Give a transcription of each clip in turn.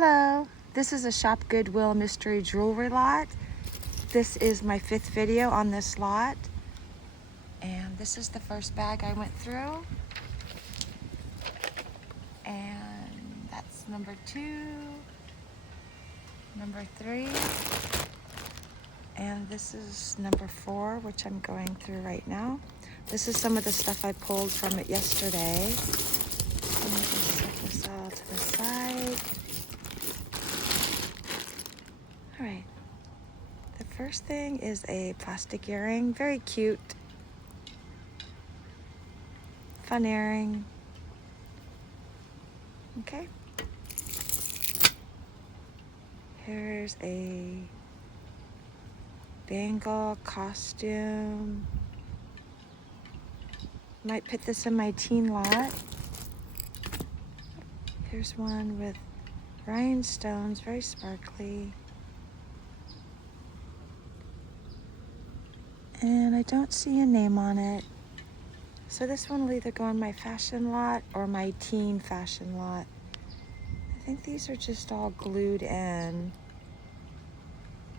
Hello, this is a Shop Goodwill mystery jewelry lot. This is my 5th video on this lot. And this is the first bag I went through. And that's number 2, number 3. And this is number 4, which I'm going through right now. This is some of the stuff I pulled from it yesterday. Let me just set this all to the side. All right, the first thing is a plastic earring, very cute, fun earring. Okay. Here's a bangle costume. Might put this in my teen lot. Here's one with rhinestones, very sparkly. And I don't see a name on it. So this one will either go in my fashion lot or my teen fashion lot. I think these are just all glued in.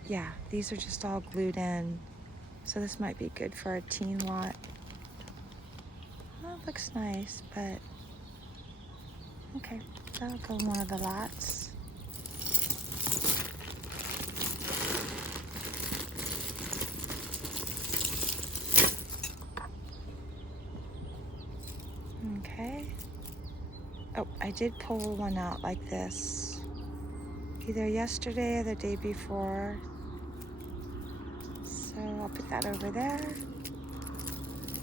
Yeah, these are just all glued in. So this might be good for a teen lot. Well, it looks nice, but okay, that'll go in one of the lots. Okay. Oh, I did pull one out like this, either yesterday or the day before. So I'll put that over there.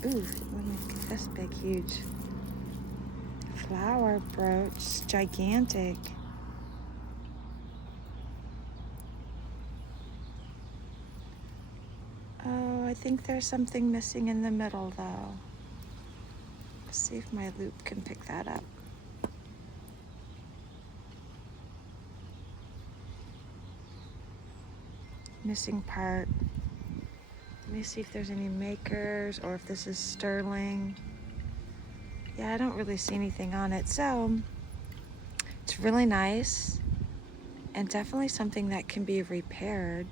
Ooh, let me get this big, huge flower brooch, gigantic. Oh, I think there's something missing in the middle though. Let's see if my loop can pick that up. Missing part. Let me see if there's any makers or if this is sterling. Yeah, I don't really see anything on it. So it's really nice and definitely something that can be repaired.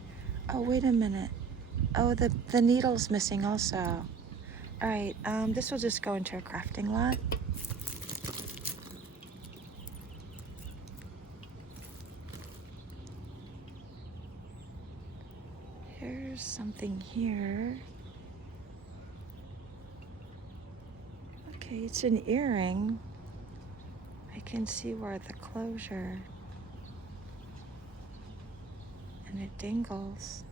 Oh, wait a minute. Oh, the needle's missing also. All right, this will just go into a crafting lot. Here's something here. Okay, it's an earring. I can see where the closure, and it dangles.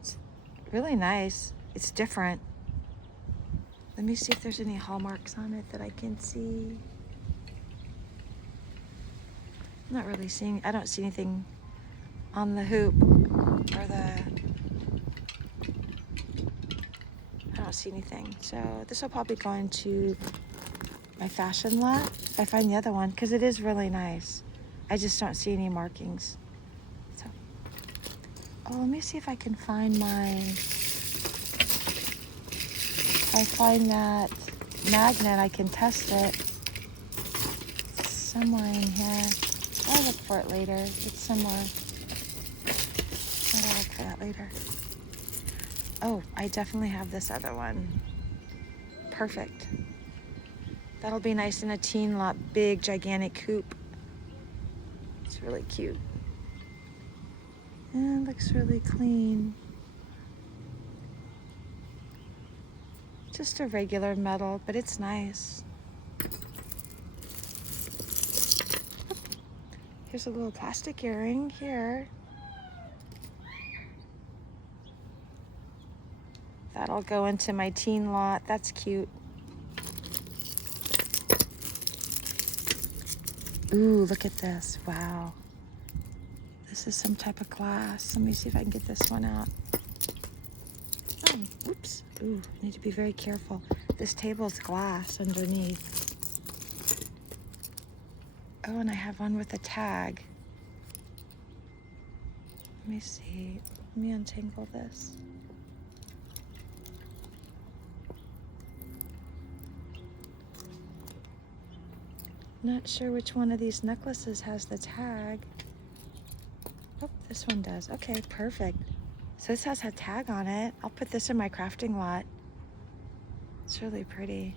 It's really nice. It's different. Let me see if there's any hallmarks on it that I can see. I'm not really seeing, I don't see anything on the hoop or I don't see anything. So this will probably go into my fashion lot if I find the other one, because it is really nice. I just don't see any markings. So, oh, let me see if I can find if I find that magnet, I can test it. It's somewhere in here. I'll look for it later. It's somewhere. I'll look for that later. Oh, I definitely have this other one. Perfect. That'll be nice in a teen lot, big, gigantic hoop. It's really cute. And it looks really clean. Just a regular metal, but it's nice. Here's a little plastic earring here. That'll go into my teen lot. That's cute. Ooh, look at this. Wow. This is some type of glass. Let me see if I can get this one out. Oh, whoops. Ooh, need to be very careful. This table's glass underneath. Oh, and I have one with a tag. Let me see. Let me untangle this. Not sure which one of these necklaces has the tag. Oh, this one does. Okay, perfect. So this has a tag on it. I'll put this in my crafting lot. It's really pretty.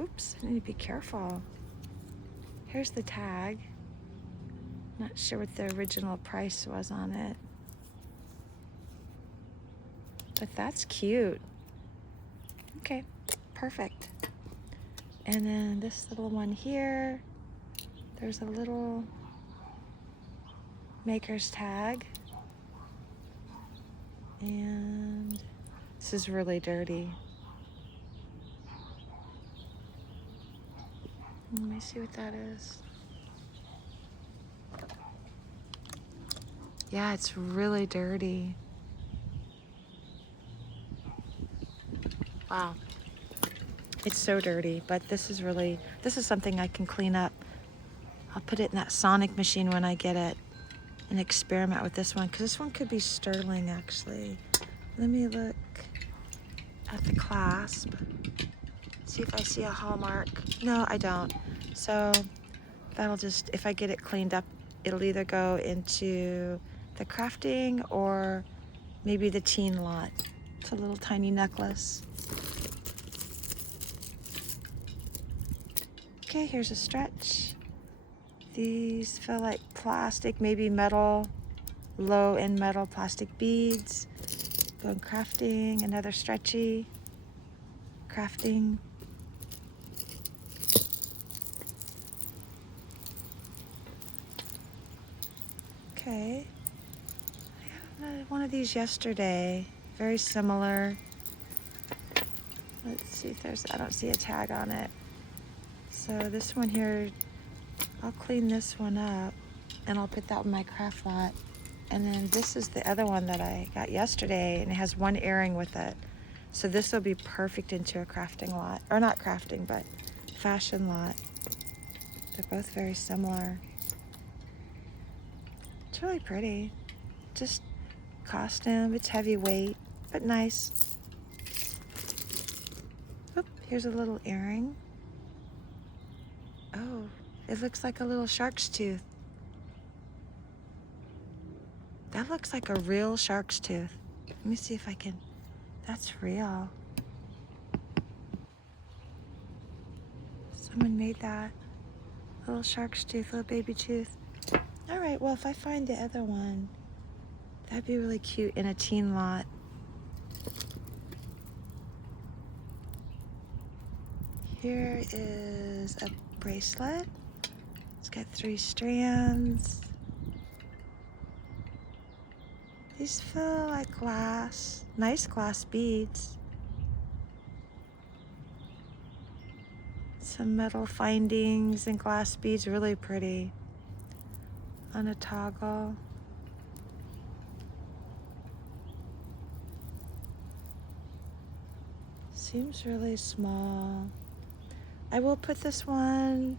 Oops, I need to be careful. Here's the tag. Not sure what the original price was on it. But that's cute. Okay, perfect. And then this little one here, there's a little maker's tag. And this is really dirty. Let me see what that is. Yeah, it's really dirty. Wow. It's so dirty, but this is something I can clean up. I'll put it in that sonic machine when I get it and experiment with this one, because this one could be sterling actually. Let me look at the clasp. See if I see a hallmark. No, I don't. So that'll just, if I get it cleaned up, it'll either go into the crafting or maybe the teen lot. It's a little tiny necklace. Okay, here's a stretch. These feel like plastic, maybe metal, low-end metal plastic beads. Going crafting, another stretchy. Crafting. Okay. I had one of these yesterday. Very similar. Let's see if there's, I don't see a tag on it. So this one here, I'll clean this one up and I'll put that in my craft lot. And then this is the other one that I got yesterday, and it has one earring with it. So this will be perfect into a crafting lot, or not crafting, but fashion lot. They're both very similar. It's really pretty. Just costume, it's heavyweight, but nice. Oop, here's a little earring. Oh, it looks like a little shark's tooth. That looks like a real shark's tooth. Let me see if I can, that's real. Someone made that. Little shark's tooth, little baby tooth. All right, well, if I find the other one, that'd be really cute in a teen lot. Here is a bracelet. It's got 3 strands. These feel like glass, nice glass beads. Some metal findings and glass beads, really pretty. On a toggle. Seems really small. I will put this one's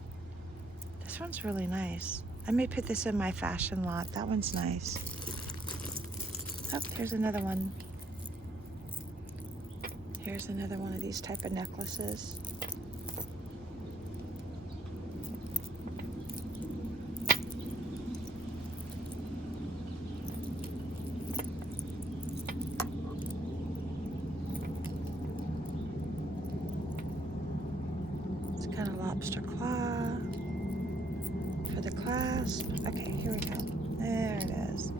really nice. I may put this in my fashion lot. That one's nice. Oh, here's another one. Here's another one of these type of necklaces. It's got a lobster claw for the clasp. Okay, here we go. There it is.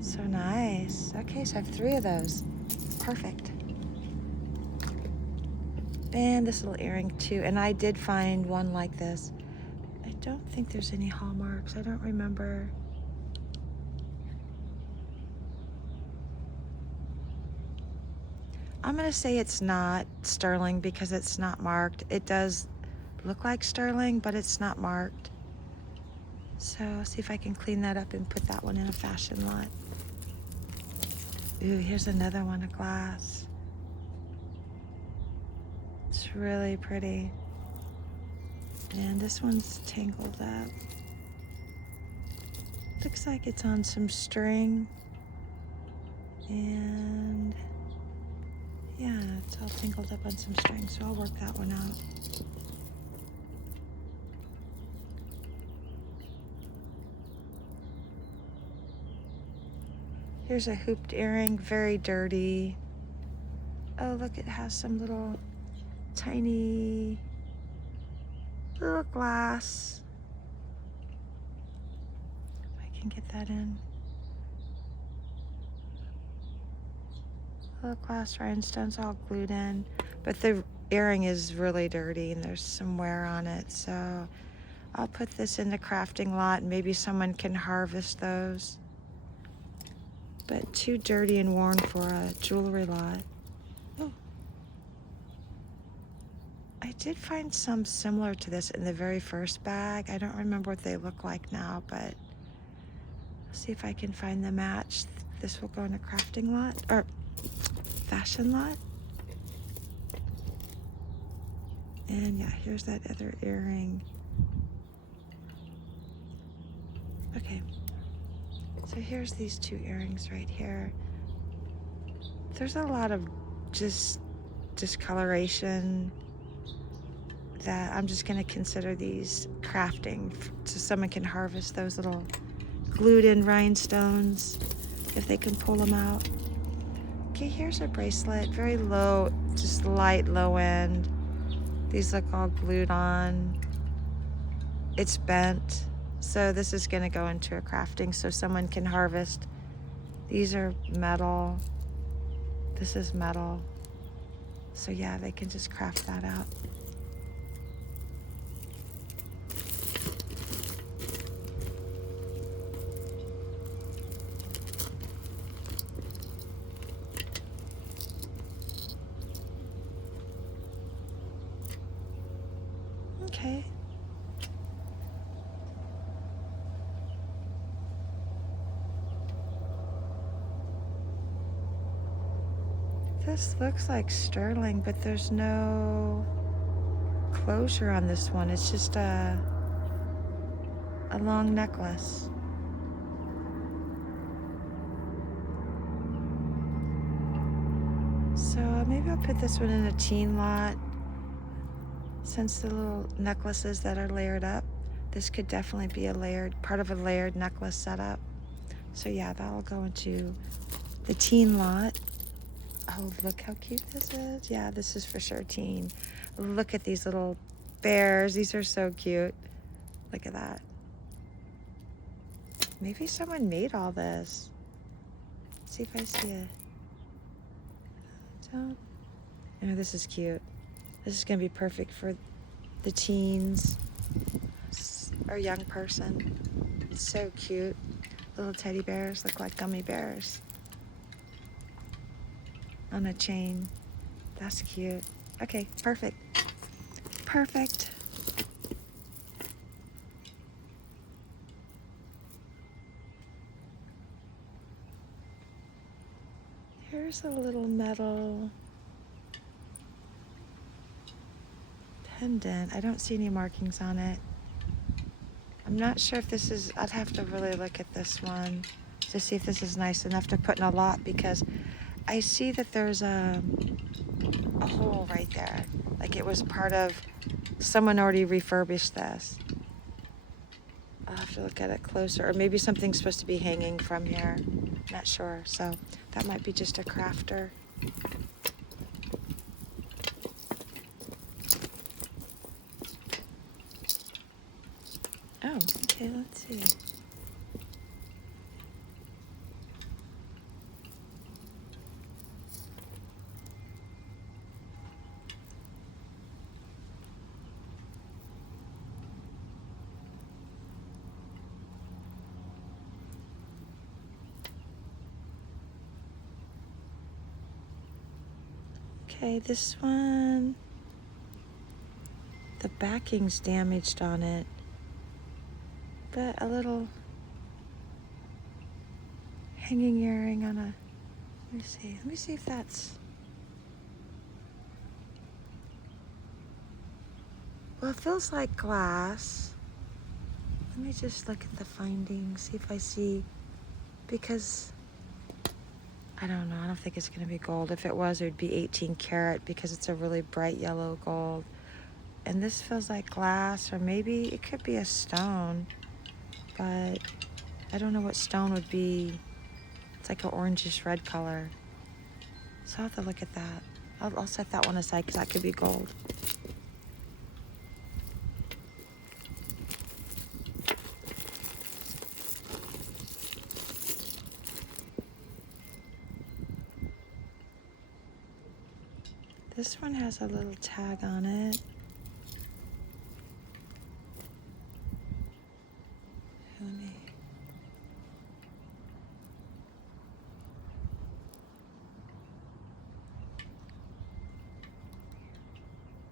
So nice. Okay, so I have 3 of those. Perfect. And this little earring too. And I did find one like this. I don't think there's any hallmarks. I don't remember. I'm gonna say it's not sterling because it's not marked. It does look like sterling, but it's not marked. So see if I can clean that up and put that one in a fashion lot. Ooh, here's another one of glass. It's really pretty. And this one's tangled up. Looks like it's on some string. And yeah, it's all tangled up on some string, so I'll work that one out. Here's a hooped earring, very dirty. Oh, look, it has some little tiny little glass. If I can get that in. Little glass rhinestones all glued in, but the earring is really dirty and there's some wear on it, so I'll put this in the crafting lot and maybe someone can harvest those. But too dirty and worn for a jewelry lot. Oh. I did find some similar to this in the very first bag. I don't remember what they look like now, but I'll see if I can find the match. This will go in a crafting lot, or fashion lot. And yeah, here's that other earring. Okay, so here's these two earrings right here. There's a lot of just discoloration that I'm just gonna consider these crafting so someone can harvest those little glued in rhinestones if they can pull them out. Okay, here's a bracelet, very low, just light low end. These look all glued on. It's bent, so this is gonna go into a crafting so someone can harvest. These are metal. This is metal. So yeah, they can just craft that out. Okay. This looks like sterling, but there's no closure on this one. It's just a long necklace. So maybe I'll put this one in a teen lot. Since the little necklaces that are layered up, this could definitely be part of a layered necklace setup. So yeah, that'll go into the teen lot. Oh, look how cute this is. Yeah, this is for sure teen. Look at these little bears. These are so cute. Look at that. Maybe someone made all this. Let's see if I see it. Don't. Oh, this is cute. This is gonna be perfect for the teens or young person. It's so cute. Little teddy bears look like gummy bears on a chain. That's cute. Okay, perfect. Perfect. Here's a little metal pendant. I don't see any markings on it. I'm not sure if this is, I'd have to really look at this one to see if this is nice enough to put in a lot, because I see that there's a hole right there. Like it was part of, someone already refurbished this. I'll have to look at it closer, or maybe something's supposed to be hanging from here. Not sure, so that might be just a crafter. Oh, okay, let's see. Okay, this one, the backing's damaged on it, but a little hanging earring on a, let me see if that's, well, it feels like glass. Let me just look at the findings, see if I see, because I don't know, I don't think it's gonna be gold. If it was, it would be 18 karat because it's a really bright yellow gold. And this feels like glass, or maybe it could be a stone, but I don't know what stone would be It's like an orangish red color. So I'll have to look at that. I'll set that one aside because that could be gold. This one has a little tag on it. Let me...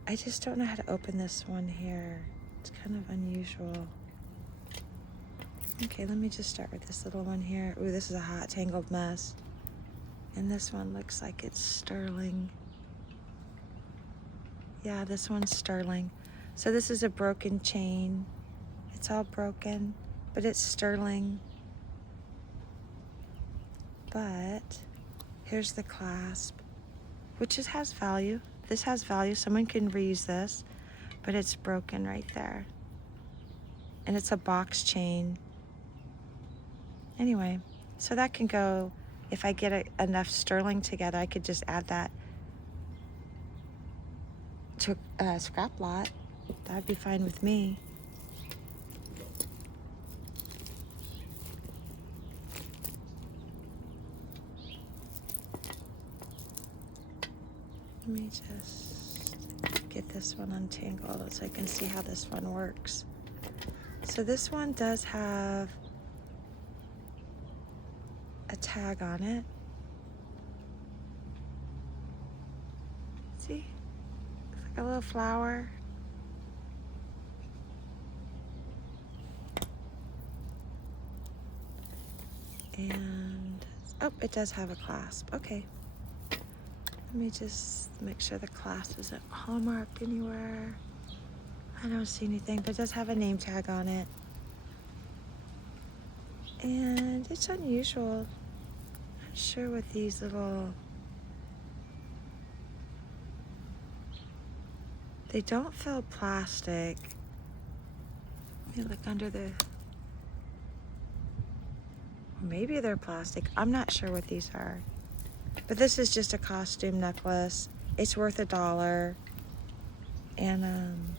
I just don't know how to open this one here. It's kind of unusual. Okay, let me just start with this little one here. Ooh, this is a hot tangled mess. And this one looks like it's sterling. Yeah, this one's sterling. So this is a broken chain. It's all broken, but it's sterling. But here's the clasp, which has value. This has value. Someone can reuse this, but it's broken right there. And it's a box chain. Anyway, so that can go, if I get enough sterling together, I could just add that to a scrap lot. That'd be fine with me. Let me just get this one untangled so I can see how this one works. So this one does have a tag on it. See? It's like a little flower. And, oh, it does have a clasp. Okay. Let me just make sure the clasp isn't hallmarked anywhere. I don't see anything, but it does have a name tag on it. And it's unusual. Not sure what these little... They don't feel plastic. Let me look under the... Maybe they're plastic. I'm not sure what these are. But this is just a costume necklace. It's worth $1. And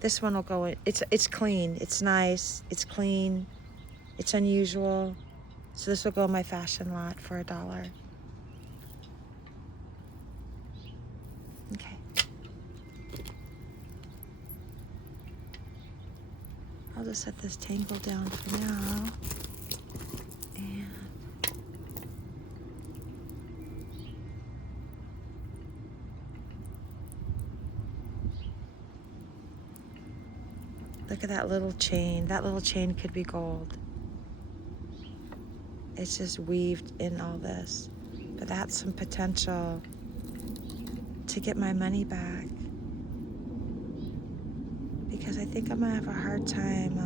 this one will go in. It's clean. It's nice. It's clean. It's unusual. So this will go in my fashion lot for $1. Okay. I'll just set this tangle down for now. Look at that little chain. That little chain could be gold. It's just weaved in all this. But that's some potential to get my money back. Because I think I'm gonna have a hard time,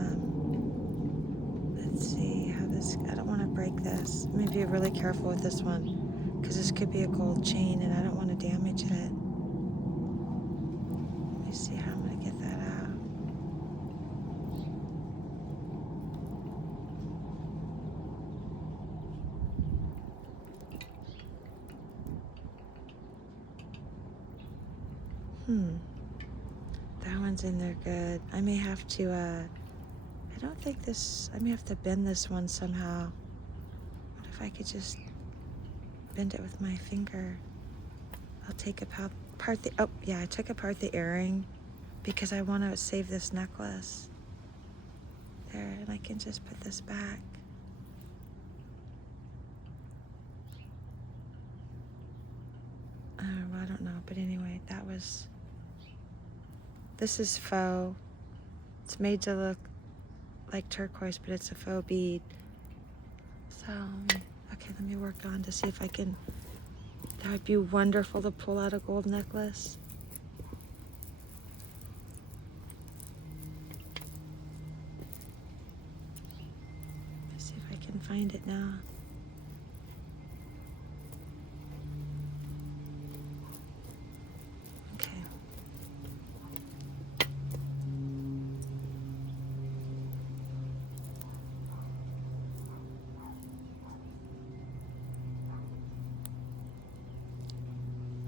let's see how this, I don't wanna break this. I'm gonna be really careful with this one because this could be a gold chain and I don't wanna damage it. Let me see how I'm gonna get that out. That one's in there good. I may have to, I don't think this, I may have to bend this one somehow. What if I could just bend it with my finger? I'll take apart the, oh yeah, I took apart the earring because I want to save this necklace. There, and I can just put this back. I don't know, but anyway, that was... This is faux. It's made to look like turquoise, but it's a faux bead. So, okay, let me work on to see if I can... That would be wonderful to pull out a gold necklace. Let's see if I can find it now.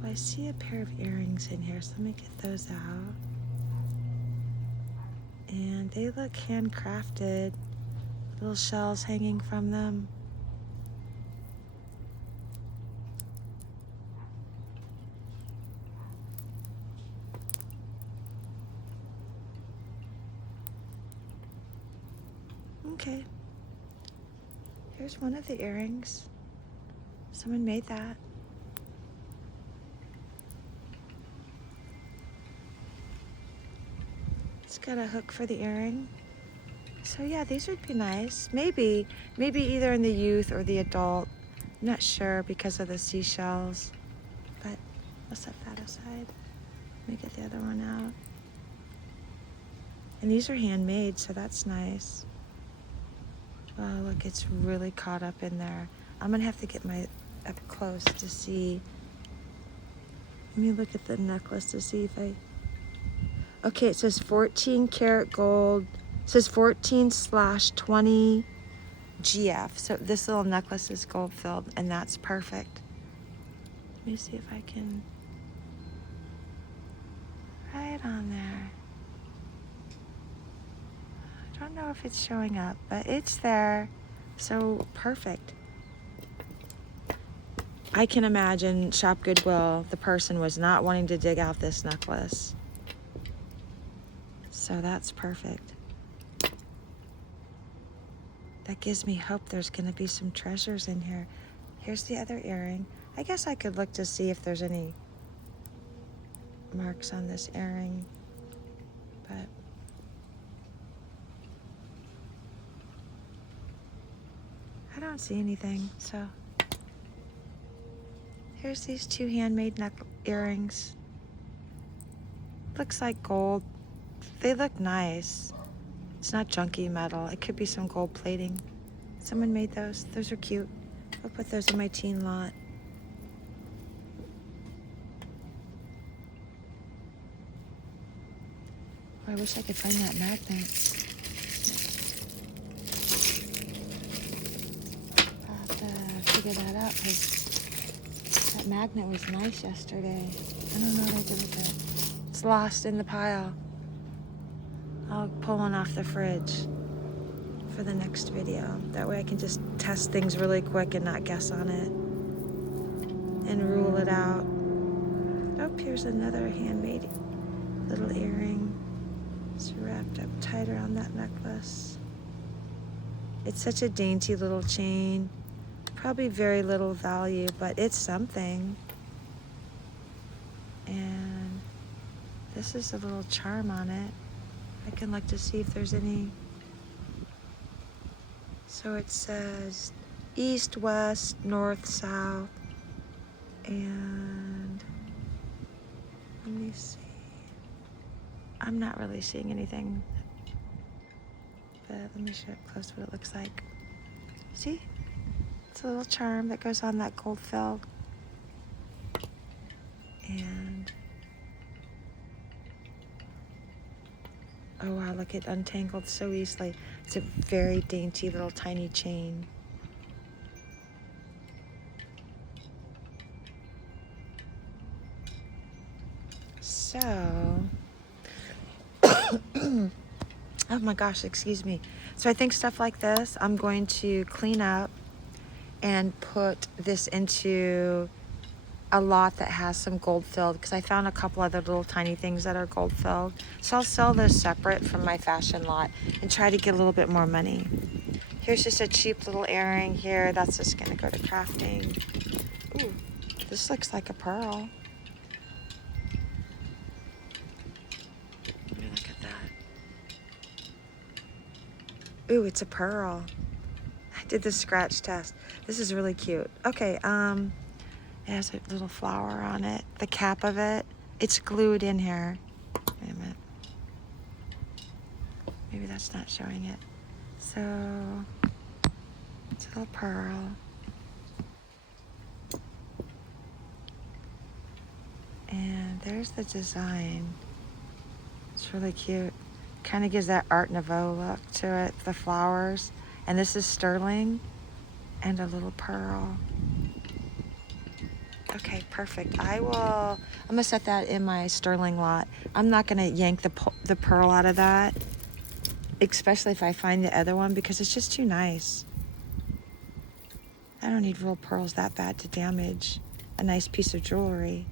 I see a pair of earrings in here, so let me get those out. And they look handcrafted. Little shells hanging from them. Okay. Here's one of the earrings. Someone made that. It's got a hook for the earring. So yeah, these would be nice. Maybe either in the youth or the adult. I'm not sure because of the seashells. But I'll set that aside. Let me get the other one out. And these are handmade, so that's nice. Oh, look, it's really caught up in there. I'm gonna have to get my up close to see. Let me look at the necklace to see if I... Okay, it says 14 karat gold. It says 14/20 GF. So this little necklace is gold filled, and that's perfect. Let me see if I can... Right on there. I don't know if it's showing up, but it's there. So perfect. I can imagine Shop Goodwill, the person was not wanting to dig out this necklace. So that's perfect. That gives me hope there's gonna be some treasures in here. Here's the other earring. I guess I could look to see if there's any marks on this earring, but I don't see anything, so. Here's these two handmade earrings. Looks like gold. They look nice. It's not junky metal. It could be some gold plating. Someone made those. Those are cute. I'll put those in my teen lot. Oh, I wish I could find that magnet. I'll have to figure that out because that magnet was nice yesterday. I don't know what I did with it. It's lost in the pile. I'll pull one off the fridge for the next video. That way I can just test things really quick and not guess on it and rule it out. Oh, here's another handmade little earring. It's wrapped up tight around that necklace. It's such a dainty little chain. Probably very little value, but it's something. And this is a little charm on it. I can look to see if there's any. So it says east, west, north, south, and let me see. I'm not really seeing anything, but let me show up close what it looks like. See? It's a little charm that goes on that gold filled. And oh wow, look, it untangled so easily. It's a very dainty little tiny chain. So, oh my gosh, excuse me. So I think stuff like this, I'm going to clean up and put this into a lot that has some gold filled, because I found a couple other little tiny things that are gold filled. So I'll sell those separate from my fashion lot and try to get a little bit more money. Here's just a cheap little earring here. That's just gonna go to crafting. Ooh, this looks like a pearl. Let me look at that. Ooh, it's a pearl. I did the scratch test. This is really cute. Okay, it has a little flower on it. The cap of it, it's glued in here. Wait a minute. Maybe that's not showing it. So, it's a little pearl. And there's the design. It's really cute. Kind of gives that Art Nouveau look to it, the flowers. And this is sterling and a little pearl. Okay, perfect. I'm gonna set that in my sterling lot. I'm not gonna yank the pearl out of that, especially if I find the other one, because it's just too nice. I don't need real pearls that bad to damage a nice piece of jewelry.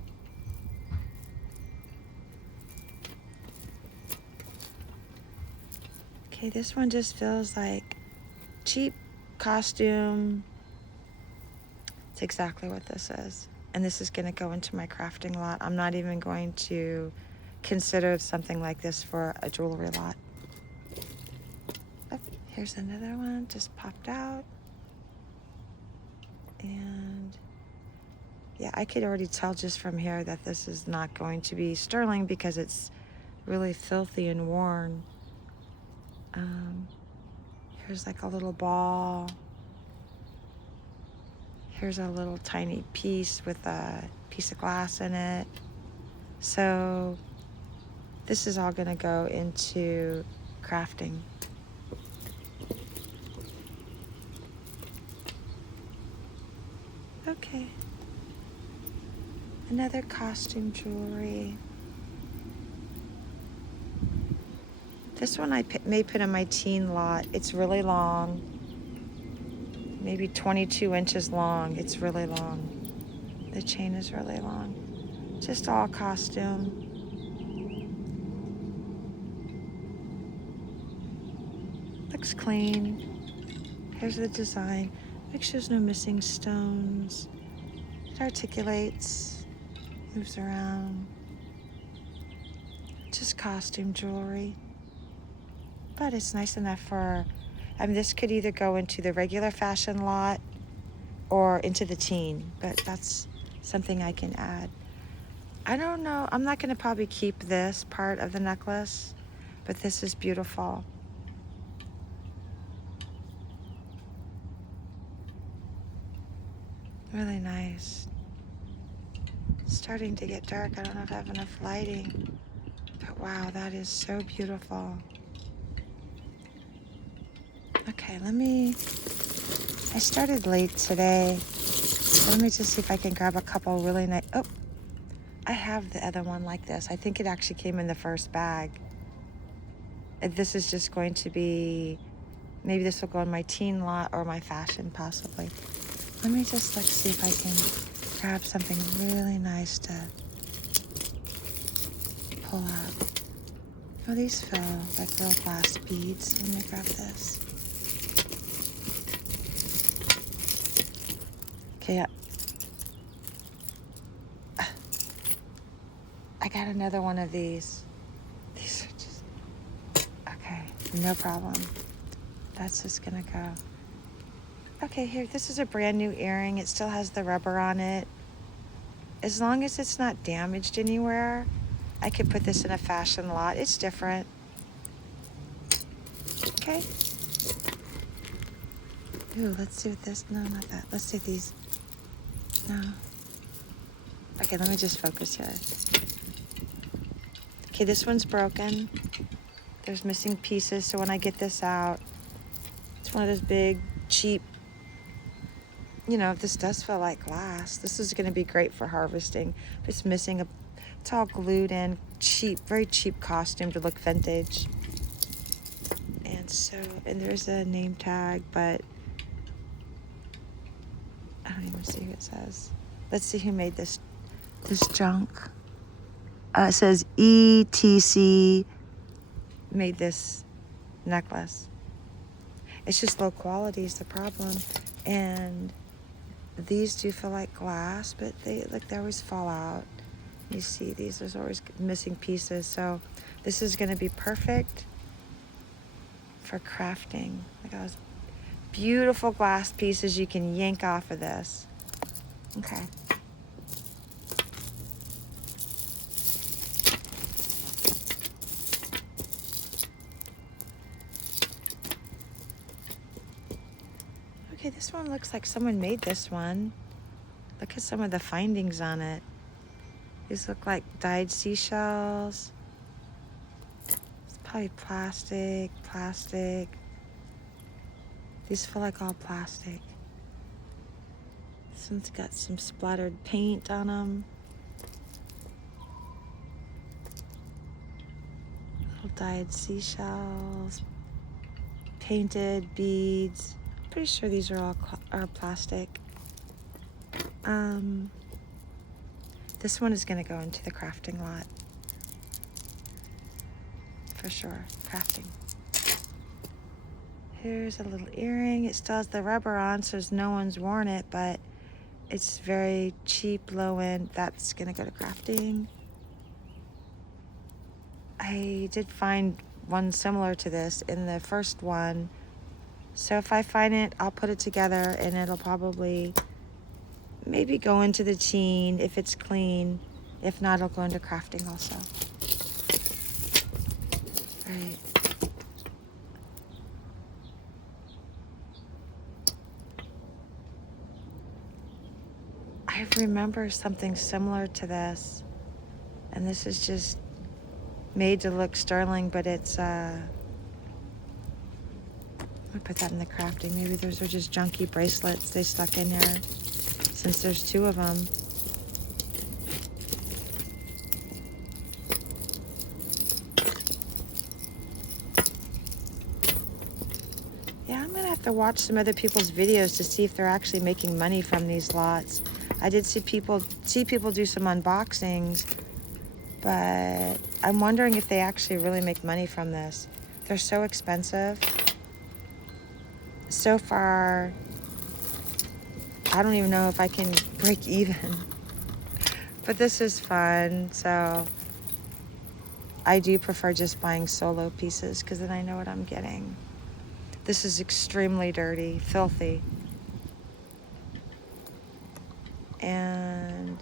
Okay, this one just feels like cheap costume. It's exactly what this is. And this is gonna go into my crafting lot. I'm not even going to consider something like this for a jewelry lot. Oh, here's another one, just popped out. And yeah, I could already tell just from here that this is not going to be sterling because it's really filthy and worn. Here's like a little ball. Here's a little tiny piece with a piece of glass in it. So this is all gonna go into crafting. Okay. Another costume jewelry. This one I may put in my teen lot. It's really long, maybe 22 inches long. It's really long. The chain is really long. Just all costume. Looks clean. Here's the design. Make sure there's no missing stones. It articulates, moves around. Just costume jewelry. But it's nice enough for, I mean, this could either go into the regular fashion lot or into the teen, but that's something I can add. I don't know, I'm not gonna probably keep this part of the necklace, but this is beautiful. Really nice. It's starting to get dark. I don't know if I have enough lighting, but wow, that is so beautiful. Okay, I started late today. So let me just see if I can grab a couple really nice, oh, I have the other one like this. I think it actually came in the first bag. And this is just going to be, maybe this will go in my teen lot or my fashion possibly. Let me just see if I can grab something really nice to pull out. Oh, these feel like real glass beads. Let me grab this. Okay, I got another one of these. These are just, okay, no problem. That's just gonna go. Okay, here, this is a brand new earring. It still has the rubber on it. As long as it's not damaged anywhere, I could put this in a fashion lot. It's different. Okay. Ooh, let's do this. No, not that. Let's do these. No. Okay, let me just focus here. Okay, this one's broken. There's missing pieces, so when I get this out, it's one of those big, cheap, this does feel like glass. This is gonna be great for harvesting. It's missing it's all glued in, cheap, very cheap costume to look vintage. And there's a name tag, but I don't even see who it says. Let's see who made this junk. It says ETC made this necklace. It's just low quality is the problem. And these do feel like glass, but they always fall out. You see these, there's always missing pieces. So this is gonna be perfect for crafting. Look at those beautiful glass pieces you can yank off of this. Okay. Okay, this one looks like someone made this one. Look at some of the findings on it. These look like dyed seashells. It's probably plastic. These feel like all plastic. This one's got some splattered paint on them. Little dyed seashells, painted beads. Pretty sure these are all are plastic. This one is going to go into the crafting lot. For sure, crafting. Here's a little earring. It still has the rubber on, so no one's worn it, but it's very cheap, low end. That's going to go to crafting. I did find one similar to this in the first one. So if I find it, I'll put it together and it'll probably maybe go into the teen if it's clean. If not, it'll go into crafting also. All right. I remember something similar to this, and this is just made to look sterling, but it's I'm gonna put that in the crafting. Maybe those are just junky bracelets they stuck in there, since there's two of them. Yeah, I'm gonna have to watch some other people's videos to see if they're actually making money from these lots. I did see people do some unboxings, but I'm wondering if they actually really make money from this. They're so expensive. So far, I don't even know if I can break even. But this is fun, so I do prefer just buying solo pieces because then I know what I'm getting. This is extremely dirty, filthy. And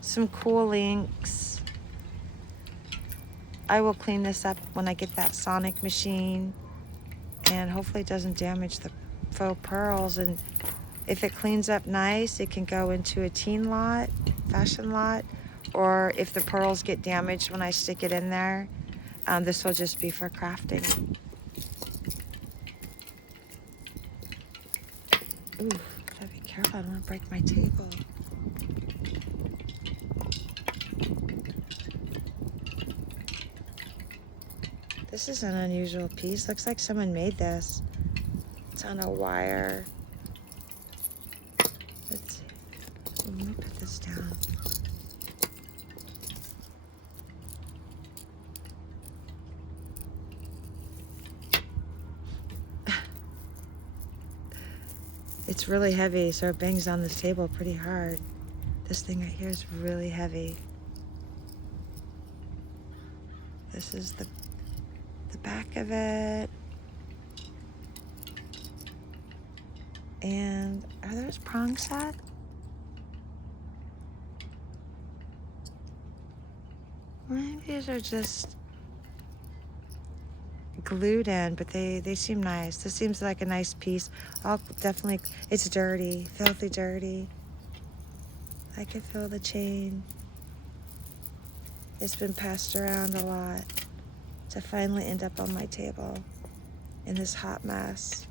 some cool links. I will clean this up when I get that sonic machine, and hopefully it doesn't damage the faux pearls. And if it cleans up nice, it can go into a teen lot, fashion lot, or if the pearls get damaged when I stick it in there, this will just be for crafting. Ooh, gotta be careful, I don't want to break my table. This is an unusual piece. Looks like someone made this. It's on a wire. Let's see. Let me put this down. It's really heavy, so it bangs on this table pretty hard. This thing right here is really heavy. This is the back of it. And are those prong set? Maybe these are just glued in, but they seem nice. This seems like a nice piece. I'll definitely, it's dirty, filthy dirty. I can feel the chain. It's been passed around a lot to finally end up on my table in this hot mess.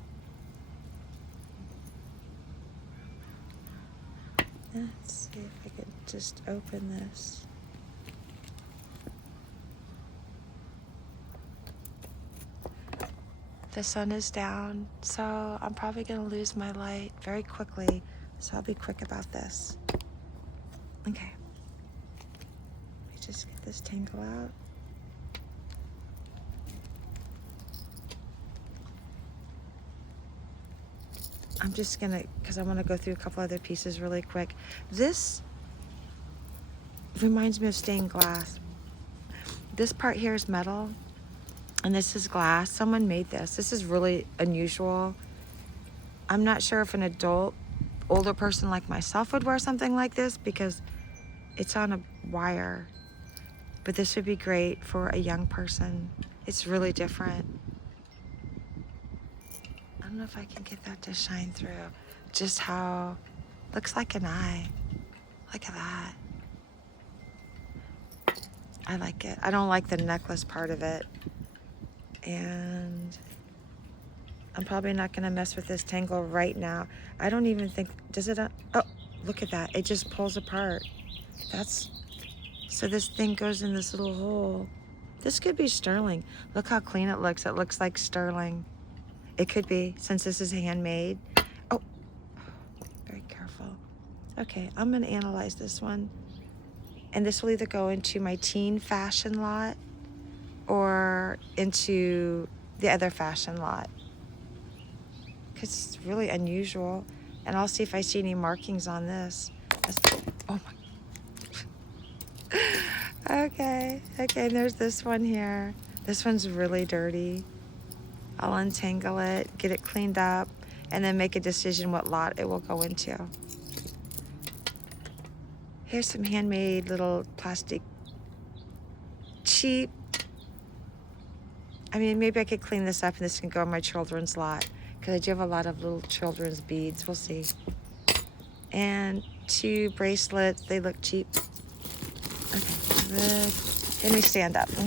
Let's see if I can just open this. The sun is down, so I'm probably gonna lose my light very quickly, so I'll be quick about this. Okay. Let me just get this tangle out. I'm just gonna, because I want to go through a couple other pieces really quick. This reminds me of stained glass. This part here is metal, and this is glass. Someone made this. This is really unusual. I'm not sure if an adult, older person like myself would wear something like this because it's on a wire. But this would be great for a young person. It's really different. I don't know if I can get that to shine through. Just how, looks like an eye. Look at that. I like it. I don't like the necklace part of it. And I'm probably not gonna mess with this tangle right now. I don't even think, does it, oh, look at that. It just pulls apart. So this thing goes in this little hole. This could be sterling. Look how clean it looks. It looks like sterling. It could be, since this is handmade. Oh, very careful. Okay, I'm gonna analyze this one. And this will either go into my teen fashion lot or into the other fashion lot, because it's really unusual. And I'll see if I see any markings on this. Oh my. Okay, and there's this one here. This one's really dirty. I'll untangle it, get it cleaned up, and then make a decision what lot it will go into. Here's some handmade little plastic, cheap. I mean, maybe I could clean this up and this can go in my children's lot, because I do have a lot of little children's beads. We'll see. And 2 bracelets. They look cheap. Okay, good. Let me stand up. Let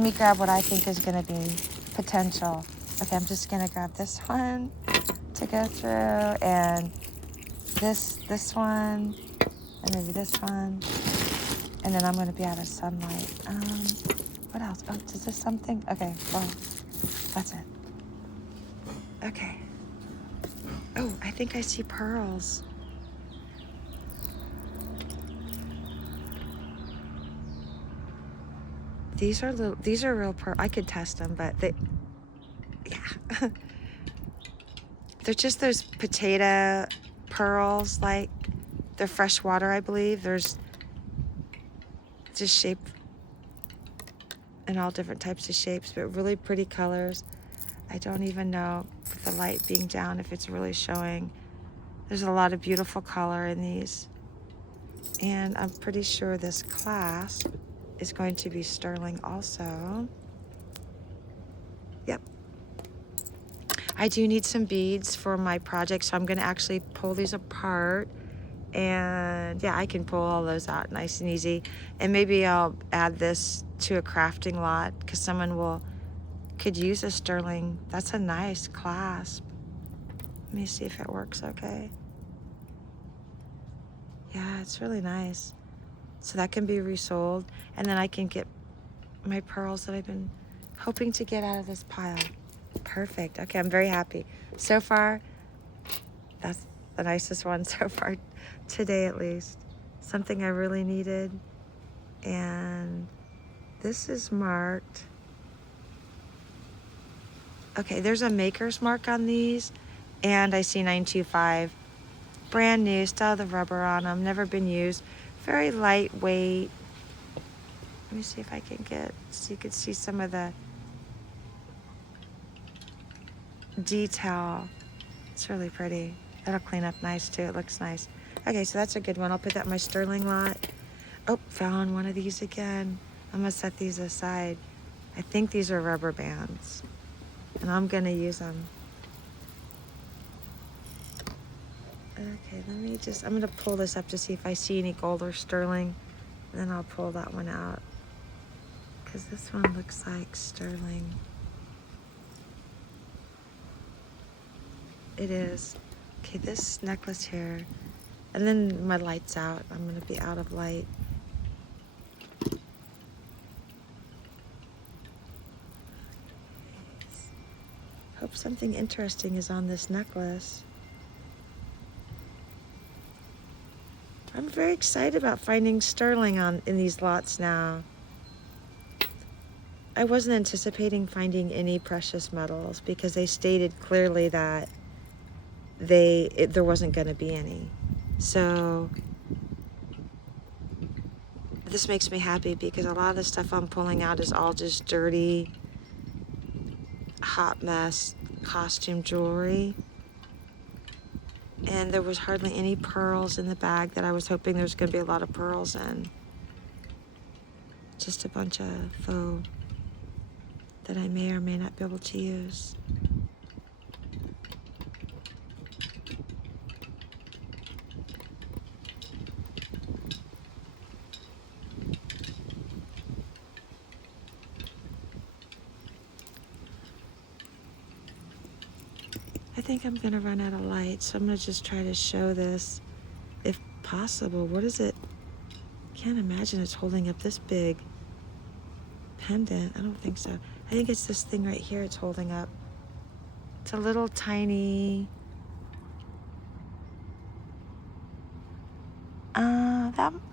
me grab what I think is going to be potential. Okay, I'm just going to grab this one to go through, and this one, and maybe this one, and then I'm going to be out of sunlight. What else? Oh, is this something? Okay, well, that's it. Okay. Oh, I think I see pearls. These are real pearls. I could test them, but yeah. They're just those potato pearls, like they're freshwater, I believe. There's just shape in all different types of shapes, but really pretty colors. I don't even know, with the light being down, if it's really showing. There's a lot of beautiful color in these. And I'm pretty sure this clasp is going to be sterling also. Yep. I do need some beads for my project, so I'm going to actually pull these apart. And yeah, I can pull all those out nice and easy. And maybe I'll add this to a crafting lot, because someone could use a sterling. That's a nice clasp. Let me see if it works okay. Yeah, it's really nice. So that can be resold, and then I can get my pearls that I've been hoping to get out of this pile. Perfect. Okay, I'm very happy. So far, that's the nicest one so far today, at least. Something I really needed. And this is marked. Okay, there's a maker's mark on these, and I see 925. Brand new, still have the rubber on them, never been used. Very lightweight. Let me see if I can get, so you can see some of the detail. It's really pretty. That'll clean up nice too, it looks nice. Okay, so that's a good one. I'll put that in my sterling lot. Oh, found one of these again. I'm gonna set these aside. I think these are rubber bands, and I'm gonna use them. Okay, I'm gonna pull this up to see if I see any gold or sterling, and then I'll pull that one out, because this one looks like sterling. It is. Okay, this necklace here, and then my light's out. I'm gonna be out of light. Hope something interesting is on this necklace. I'm very excited about finding sterling in these lots now. I wasn't anticipating finding any precious metals, because they stated clearly that there wasn't going to be any. So this makes me happy, because a lot of the stuff I'm pulling out is all just dirty, hot mess costume jewelry. And there was hardly any pearls in the bag that I was hoping there was going to be a lot of pearls in. Just a bunch of faux that I may or may not be able to use. I think I'm going to run out of light, so I'm going to just try to show this possible. What is it? Can't imagine it's holding up this big pendant. I don't think so. I think it's this thing right here it's holding up. It's a little tiny...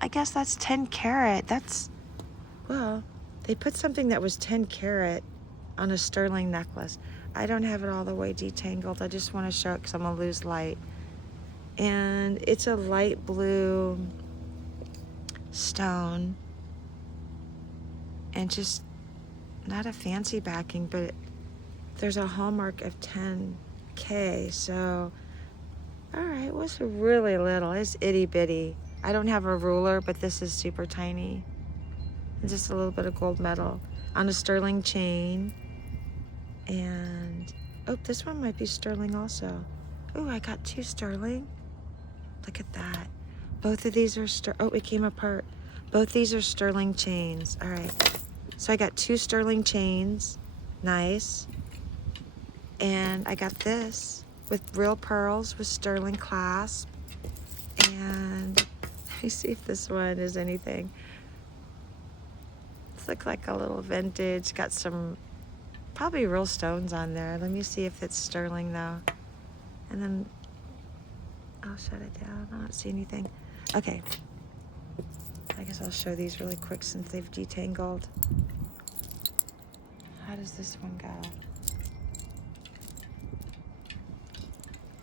I guess that's 10 carat. That's... Well, they put something that was 10 carat on a sterling necklace. I don't have it all the way detangled. I just want to show it because I'm going to lose light. And it's a light blue stone. And just not a fancy backing, but there's a hallmark of 10K. So, all right, it was really little. It's itty bitty. I don't have a ruler, but this is super tiny. And just a little bit of gold metal on a sterling chain. And, oh, this one might be sterling also. Oh, I got 2 sterling. Look at that. Both of these are oh, it came apart. Both these are sterling chains. All right. So I got 2 sterling chains. Nice. And I got this with real pearls with sterling clasp. And let me see if this one is anything. It's look like a little vintage. Got some probably real stones on there. Let me see if it's sterling though. And then I'll shut it down. I don't see anything. Okay. I guess I'll show these really quick since they've detangled. How does this one go?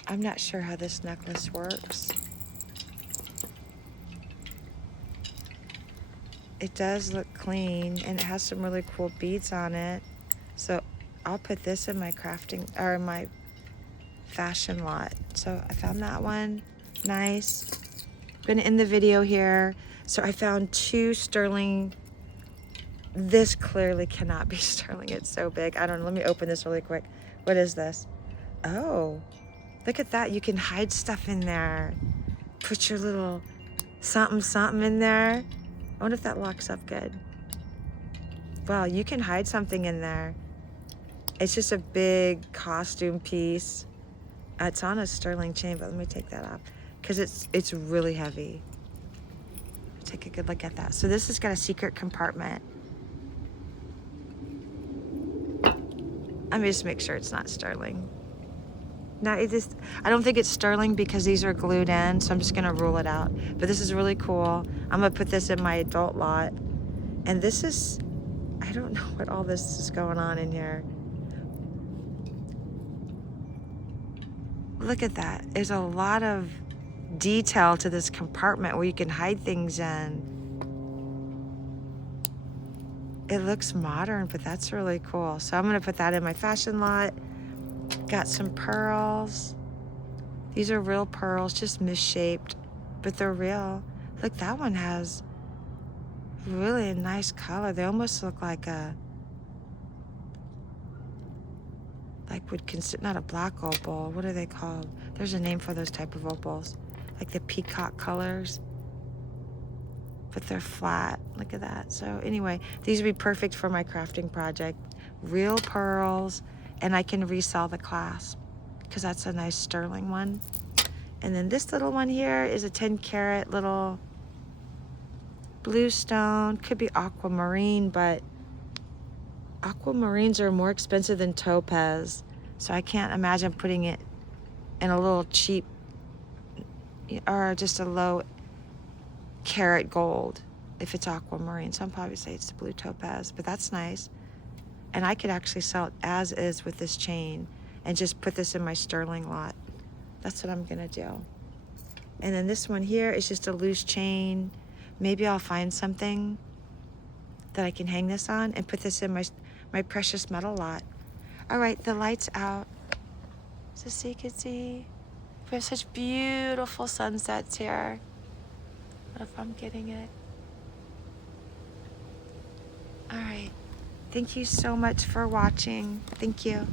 I'm not sure how this necklace works. It does look clean and it has some really cool beads on it. So I'll put this in my crafting or my fashion lot. So I found that one. Nice. I'm gonna end the video here. So I found 2 sterling. This clearly cannot be sterling. It's so big. I don't know. Let me open this really quick. What is this? Oh, look at that. You can hide stuff in there. Put your little something something in there. I wonder if that locks up good. Wow, you can hide something in there. It's just a big costume piece. It's on a sterling chain, but let me take that off because it's really heavy. Take a good look at that. So this has got a secret compartment. Let me just make sure it's not sterling. No, I don't think it's sterling because these are glued in, so I'm just gonna rule it out. But this is really cool. I'm gonna put this in my adult lot. And this is, I don't know what all this is going on in here. Look at that. There's a lot of detail to this compartment where you can hide things in. It looks modern, but that's really cool. So I'm gonna put that in my fashion lot. Got some pearls. These are real pearls, just misshaped, but they're real. Look, that one has really a nice color. They almost look like would consider, not a black opal. What are they called? There's a name for those type of opals. Like the peacock colors. But they're flat. Look at that. So anyway, these would be perfect for my crafting project. Real pearls, and I can resell the clasp because that's a nice sterling one. And then this little one here is a 10 carat little blue stone. Could be aquamarine, but aquamarines are more expensive than topaz. So I can't imagine putting it in a little cheap or just a low carat gold if it's aquamarine. Some probably say it's the blue topaz, but that's nice. And I could actually sell it as is with this chain and just put this in my sterling lot. That's what I'm gonna do. And then this one here is just a loose chain. Maybe I'll find something that I can hang this on and put this in my precious metal lot. All right, the light's out. So you can see, we have such beautiful sunsets here. I don't know if I'm getting it. All right. Thank you so much for watching. Thank you.